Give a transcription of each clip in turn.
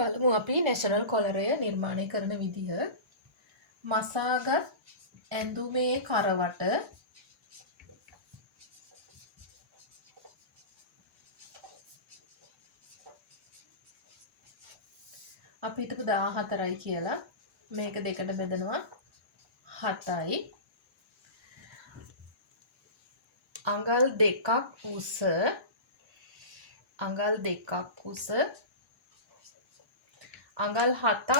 බලමු අපි නැෂනල් කොලරය නිර්මාණය කරන විදිහ. මසාගත් ඇඳුමේ කරවට අපි හිතමු 14යි කියලා. මේක දෙකට බෙදනවා 7යි. අඟල් 2ක් උස අඟල් 7ක්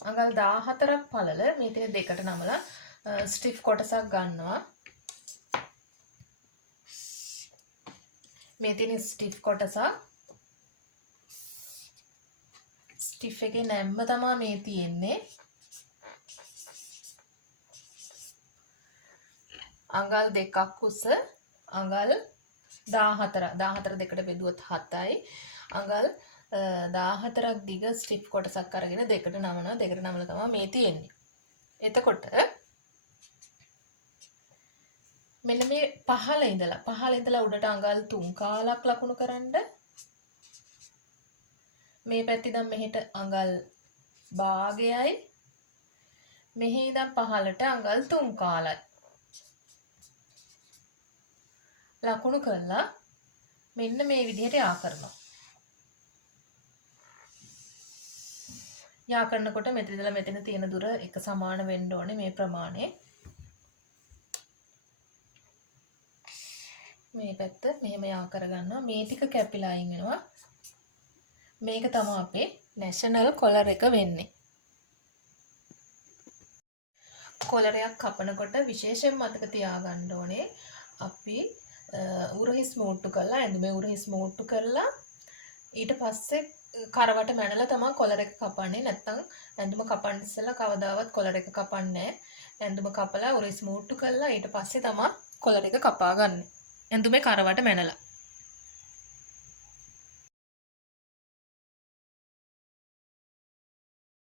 අඟල් 14ක් පළල මේ දෙකට නමලා ස්ටිෆ් කොටසක් ගන්නවා. මේ තියෙන ස්ටිෆ් කොටසක් ස්ටිෆ් එකේ නැම්ම තමයි මේ තියෙන්නේ. අඟල් 2ක් උස අඟල් 14 දෙකට බෙදුවොත් 7යි. අඟල් 14ක් දිග ස්ටිෆ් කොටසක් අරගෙන දෙකට නමනවා. දෙකට නමලා තමයි මේ තියෙන්නේ. එතකොට මෙන්න මේ පහළ ඉඳලා උඩට අඟල් 3 කාලක් ලකුණු කරන්න. මේ පැත්තේ ඉඳන් මෙහෙට අඟල් භාගයයි. මෙහි ඉඳන් පහළට අඟල් 3 කාලයි. ලකුණු කරලා මෙන්න මේ විදිහට යා කරනවා. යා කරනකොට මෙතන ඉඳලා මෙතන තියෙන දුර එක සමාන වෙන්න ඕනේ මේ ප්‍රමාණය. මේ පැත්ත මෙහෙම යා කරගන්නවා. මේ ටික කැපිලා අයින් වෙනවා. මේක තමයි අපේ නැෂනල් කොලර් එක වෙන්නේ. කොලරයක් කපනකොට විශේෂයෙන් මතක තියාගන්න ඕනේ අපි උරහිස් මෝට්ටු කරලා ඇඳුමේ උරහිස් මෝට්ටු කරලා ඊට පස්සේ කරවට මැනලා තමයි කොලර් එක කපන්නේ. නැත්නම් ඇඳුම කපන්න ඉස්සෙල්ලා කවදාවත් කොලර් එක කපන්නේ නැහැ. ඇඳුම කපලා උරහිස් මෝට්ටු කරලා ඊට පස්සේ තමයි කොලර් එක කපාගන්නේ. ඇඳුමේ කරවට මැනලා